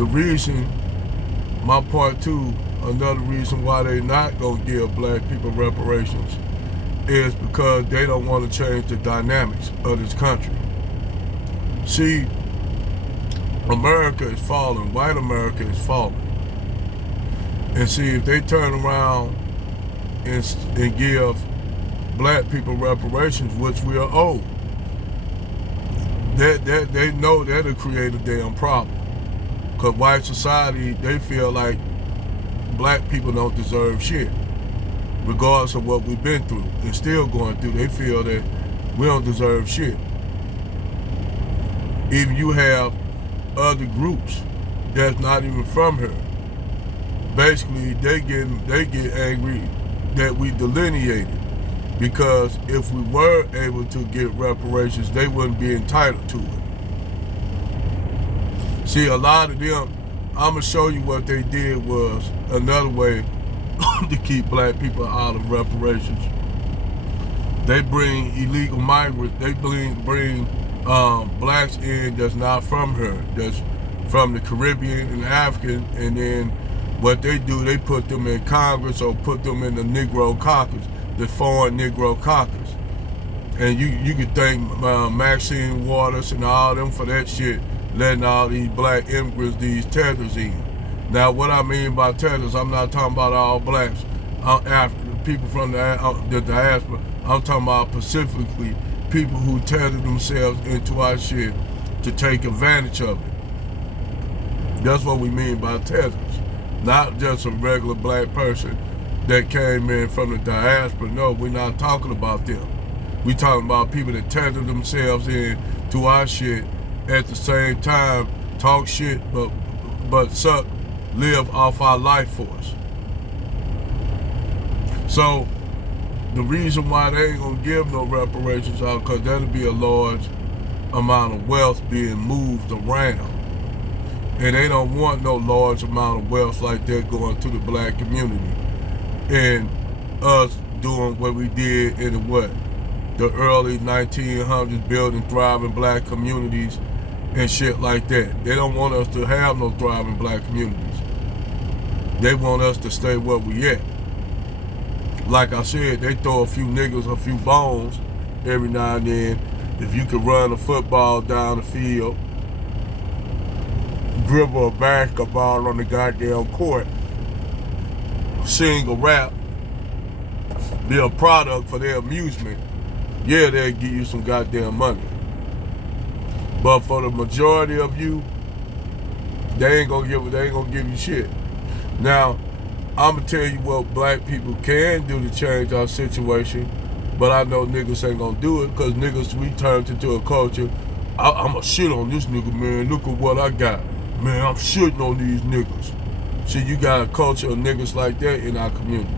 the reason, my part two, another reason why they not gonna give black people reparations is because they don't want to change the dynamics of this country. See, America is falling, white America is falling. And see, if they turn around and give black people reparations, which we are owed, that they know that'll create a damn problem. Because white society, they feel like black people don't deserve shit, regardless of what we've been through and still going through. They feel that we don't deserve shit. Even you have other groups that's not even from here. Basically, they get angry that we delineated, because if we were able to get reparations, they wouldn't be entitled to it. See, a lot of them, I'm gonna show you what they did was another way to keep black people out of reparations. They bring illegal migrants, they bring blacks in that's not from here, that's from the Caribbean and African, and then what they do, they put them in Congress or put them in the Negro caucus, the foreign Negro caucus. And you could thank Maxine Waters and all them for that shit, letting all these black immigrants, these tethers in. Now, what I mean by tethers, I'm not talking about all blacks, people from the diaspora. I'm talking about specifically people who tethered themselves into our shit to take advantage of it. That's what we mean by tethers. Not just a regular black person that came in from the diaspora. No, we're not talking about them. We talking about people that tethered themselves in to our shit, at the same time talk shit, but suck, live off our life force. So the reason why they ain't gonna give no reparations out, because that'll be a large amount of wealth being moved around. And they don't want no large amount of wealth like that going to the black community. And us doing what we did in the early 1900s, building thriving black communities and shit like that. They don't want us to have no thriving black communities. They want us to stay where we at. Like I said, they throw a few niggas, a few bones every now and then. If you could run a football down the field, dribble a basketball on the goddamn court, sing a rap, be a product for their amusement, yeah, they'll give you some goddamn money. But for the majority of you, they ain't gonna give you shit. Now, I'm gonna tell you what black people can do to change our situation, but I know niggas ain't gonna do it, because niggas, we turned into a culture. I'ma shit on this nigga, man. Look at what I got. Man, I'm shitting on these niggas. See, you got a culture of niggas like that in our community.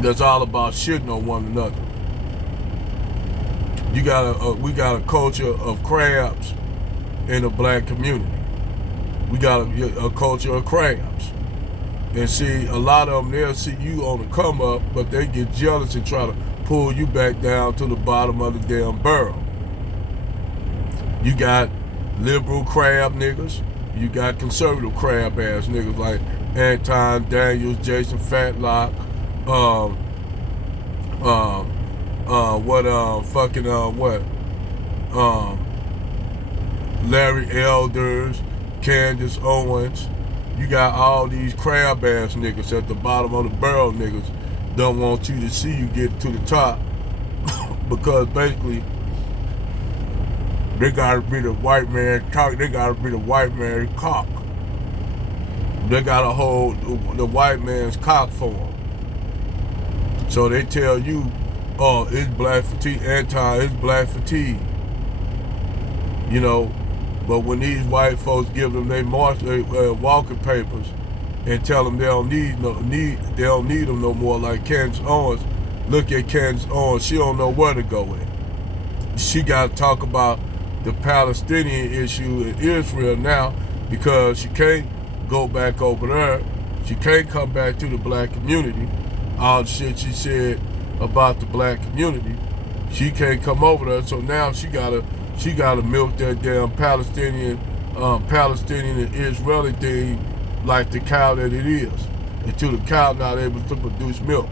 That's all about shitting on one another. We got a culture of crabs in the black community. We got a culture of crabs. And see, a lot of them, they'll see you on the come up, but they get jealous and try to pull you back down to the bottom of the damn barrel. You got liberal crab niggas. You got conservative crab ass niggas like Anton Daniels, Jason Fatlock, Larry Elders, Candace Owens. You got all these crab ass niggas at the bottom of the barrel. Niggas don't want you to see you get to the top because basically they gotta be the white man cock. They gotta be the white man's cock. They gotta hold the white man's cock for them. So they tell you, oh, it's black fatigue, it's black fatigue. You know, but when these white folks give them their walking papers and tell them they don't need them no more, like Candace Owens. Look at Candace Owens. She don't know where to go in. She got to talk about the Palestinian issue in Israel now, because she can't go back over there. She can't come back to the black community. All the shit she said about the black community, she can't come over there. So now she gotta milk that damn Palestinian Palestinian and Israeli thing like the cow that it is, until the cow not able to produce milk.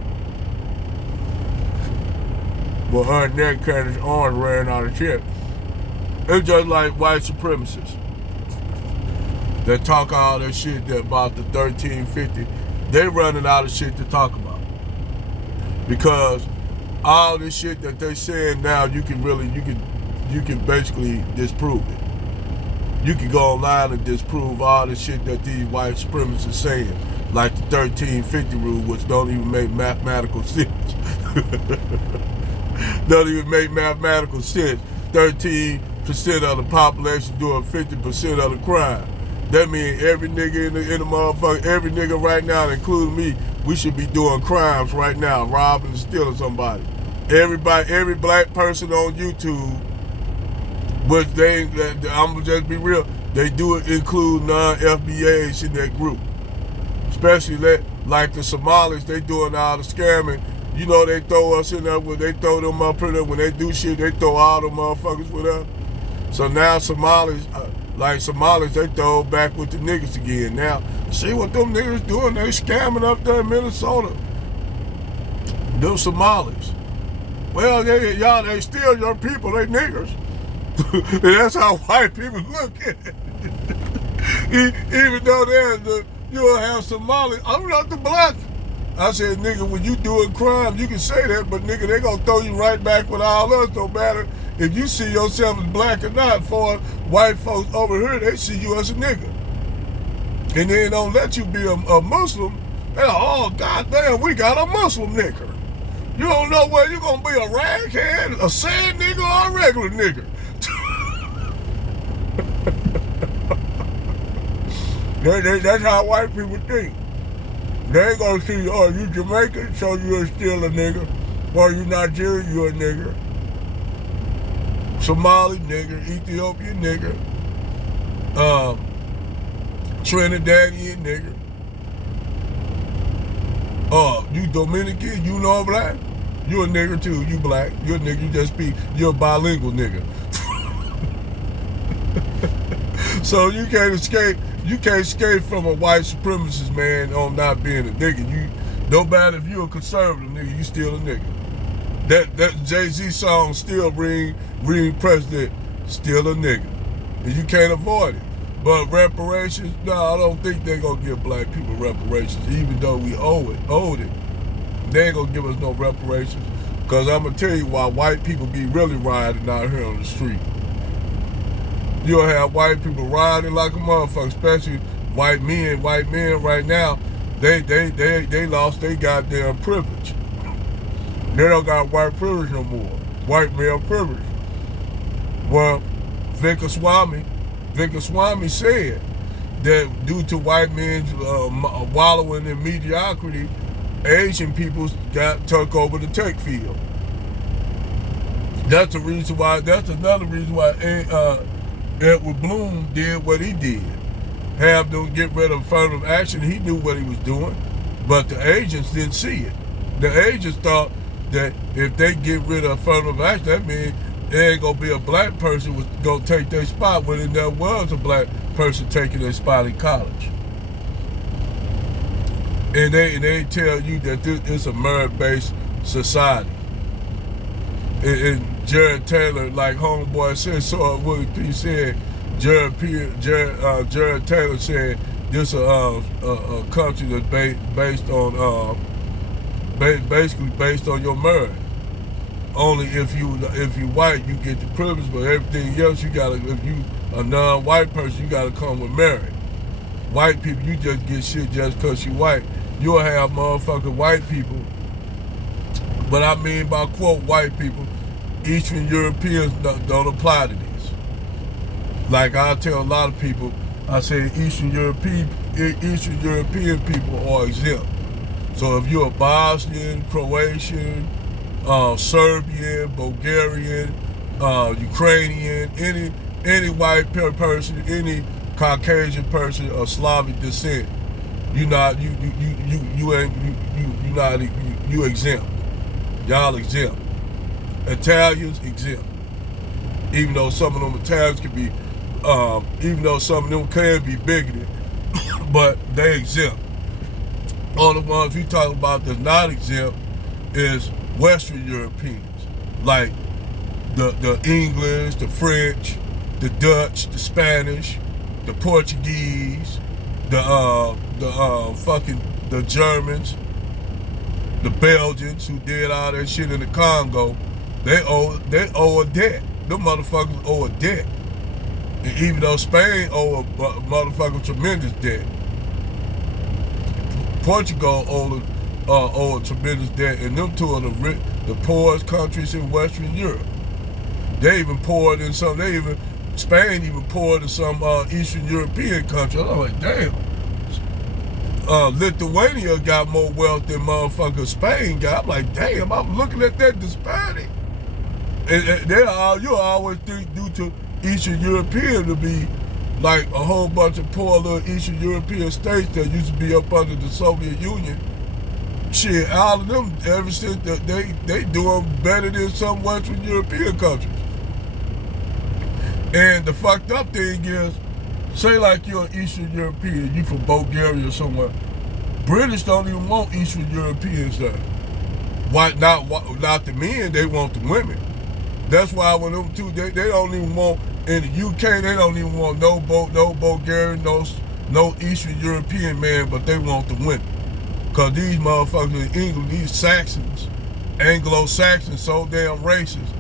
But her neck cut his arms ran out of chest. It's just like white supremacists that talk all that shit that about the 1350. They running out of shit to talk about. Because all this shit that they saying now, you can basically disprove it. You can go online and disprove all the shit that these white supremacists saying, like the 1350 rule, which don't even make mathematical sense. Don't even make mathematical sense. 13% of the population doing 50% of the crime. That means every nigga in the motherfucker, every nigga right now, including me, we should be doing crimes right now, robbing and stealing somebody. Everybody, every black person on YouTube, which I'm gonna just be real, they do include non-FBAs in that group. Especially like the Somalis, they doing all the scamming. You know, they throw us in there, they throw them up in there. When they do shit, they throw all them motherfuckers with us. So now Somalis, they throw back with the niggas again. Now, see what them niggas doing? They scamming up there in Minnesota. Them Somalis. Well, they still your people, they niggers. And that's how white people look at it. Even though you'll have Somali, I'm not the black. I said, nigga, when you doing crime, you can say that, but nigga, they gonna throw you right back with all us. No matter if you see yourself as black or not. For white folks over here, they see you as a nigga. And they don't let you be a Muslim. They're like, oh, goddamn, we got a Muslim nigga. You don't know whether you're gonna be a raghead, a sad nigga, or a regular nigga. That's how white people think. They ain't gonna see, oh, you Jamaican, so you're still a nigga. Or you Nigerian, you're a nigga. Somali nigga, Ethiopian nigga. Trinidadian nigga. You Dominican, you know black. You a nigga too, you black. You a nigga, you're a bilingual nigga. So you can't escape from a white supremacist, man, on not being a nigga. No matter if you a conservative nigga, you still a nigga. That Jay-Z song still ring president, still a nigga. And you can't avoid it. But reparations, no, I don't think they're gonna give black people reparations, even though we owed it. They ain't gonna give us no reparations. Cause I'm gonna tell you why white people be really riding out here on the street. You'll have white people riding like a motherfucker, especially white men right now. They lost their goddamn privilege. They don't got white privilege no more. White male privilege. Well, Vickaswamy said that due to white men wallowing in mediocrity, Asian people took over the tech field. That's another reason why Edward Bloom did what he did. Have them get rid of affirmative action. He knew what he was doing, but the agents didn't see it. The agents thought that if they get rid of affirmative action, that means there ain't gonna be a black person was gonna take their spot when there was a black person taking their spot in college. And they tell you that this is a merit-based society. And Jared Taylor, like homeboy said, so what he said, Jared Taylor said this a country that's based on basically based on your merit. Only if you white, you get the privilege, but everything else you gotta. If you a non-white person, you gotta come with merit. White people, you just get shit just cause you white. You'll have motherfucking white people. But I mean by quote white people, Eastern Europeans don't apply to this. Like I tell a lot of people, I say Eastern European people are exempt. So if you're a Bosnian, Croatian, Serbian, Bulgarian, Ukrainian, any white person, any Caucasian person of Slavic descent, you exempt. Y'all exempt. Italians exempt. Even though some of them Italians can be Even though some of them can be bigoted, but they exempt. All the ones we talk about that's not exempt is Western Europeans, like the English, the French, the Dutch, the Spanish, the Portuguese, the Germans, the Belgians who did all that shit in the Congo. They owe a debt. Them motherfuckers owe a debt. And even though Spain owe a motherfucking tremendous debt, Portugal owe a tremendous debt, and them two are the poorest countries in Western Europe. They even poured in some. Spain even poured in some Eastern European countries. I'm like, damn. Lithuania got more wealth than motherfucking Spain got. I'm like, damn. I'm looking at that disparity, and you always think due to Eastern European to be like a whole bunch of poor little Eastern European states that used to be up under the Soviet Union. Shit, all of them, ever since they doing better than some Western European countries. And the fucked up thing is, say like you're an Eastern European, you from Bulgaria or somewhere. British don't even want Eastern Europeans there. Why not the men? They want the women. That's why when them two, they don't even want, in the UK, they don't even want no Bulgarian, no Eastern European man, but they want the women. Cause these motherfuckers in England, these Saxons, Anglo-Saxons, so damn racist.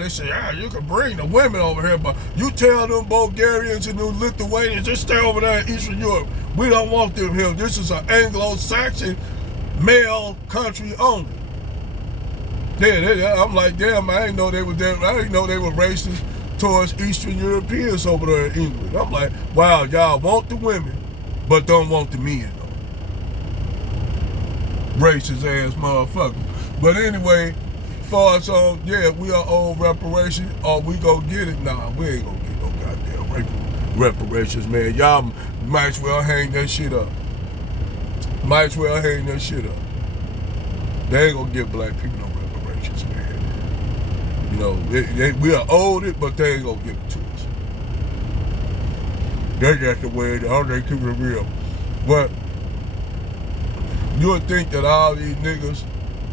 They say, you can bring the women over here, but you tell them Bulgarians and them Lithuanians, just stay over there in Eastern Europe. We don't want them here. This is an Anglo-Saxon male country only. I'm like, damn, I didn't know they were racist towards Eastern Europeans over there in England. I'm like, wow, y'all want the women, but don't want the men, though. Racist ass motherfucker. But anyway, far as we are owed reparations, or we go get it. Nah, we ain't gonna get no goddamn reparations, man. Y'all might as well hang that shit up. Might as well hang that shit up. They ain't gonna give black people no reparations, man. You know, we are owed it, but they ain't gonna give it to us. That's just the way it is. They keep it real. But you would think that all these niggas,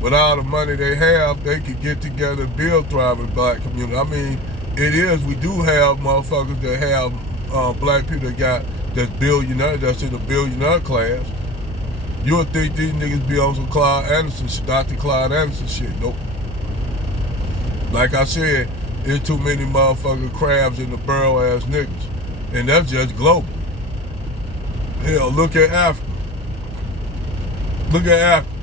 with all the money they have, they could get together and build thriving black community. I mean, it is, we do have motherfuckers that have black people that's billionaire, that's in the billionaire class. You would think these niggas be on some Clyde Anderson shit, Dr. Clyde Anderson shit. Nope. Like I said, there's too many motherfucking crabs in the barrel ass niggas. And that's just global. Hell, look at Africa. Look at Africa.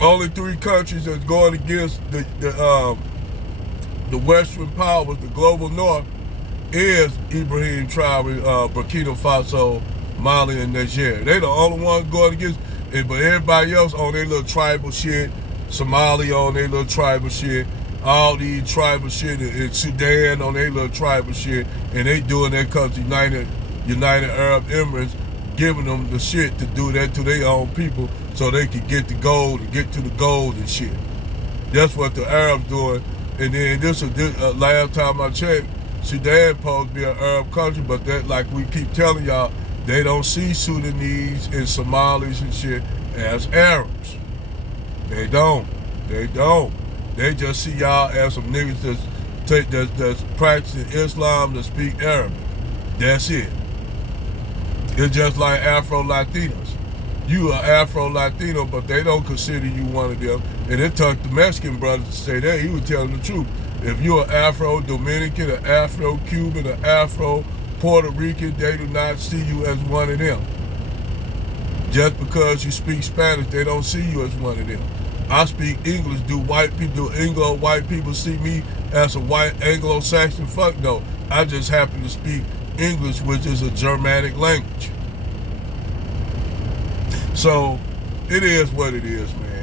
Only 3 countries that's going against the Western powers, the global North, is Ibrahim Traoré, Burkina Faso, Mali, and Niger. They the only ones going against it, but everybody else on their little tribal shit. Somalia on their little tribal shit. All these tribal shit, and Sudan on their little tribal shit, and they doing that because United Arab Emirates giving them the shit to do that to their own people so they can get the gold and get to the gold and shit. That's what the Arabs doing. And then this last time I checked, Sudan supposed to be an Arab country, but that, like we keep telling y'all, they don't see Sudanese and Somalis and shit as Arabs. They don't. They just see y'all as some niggas that's practicing Islam that speak Arabic. That's it. It's just like Afro-Latinos. You are Afro-Latino, but they don't consider you one of them. And it took the Mexican brothers to say that. He was telling the truth. If you're an Afro-Dominican, an Afro-Cuban, an Afro-Puerto Rican, they do not see you as one of them. Just because you speak Spanish, they don't see you as one of them. I speak English. Do Anglo-white people see me as a white Anglo-Saxon? Fuck no. I just happen to speak English, which is a Germanic language. So, it is what it is, man.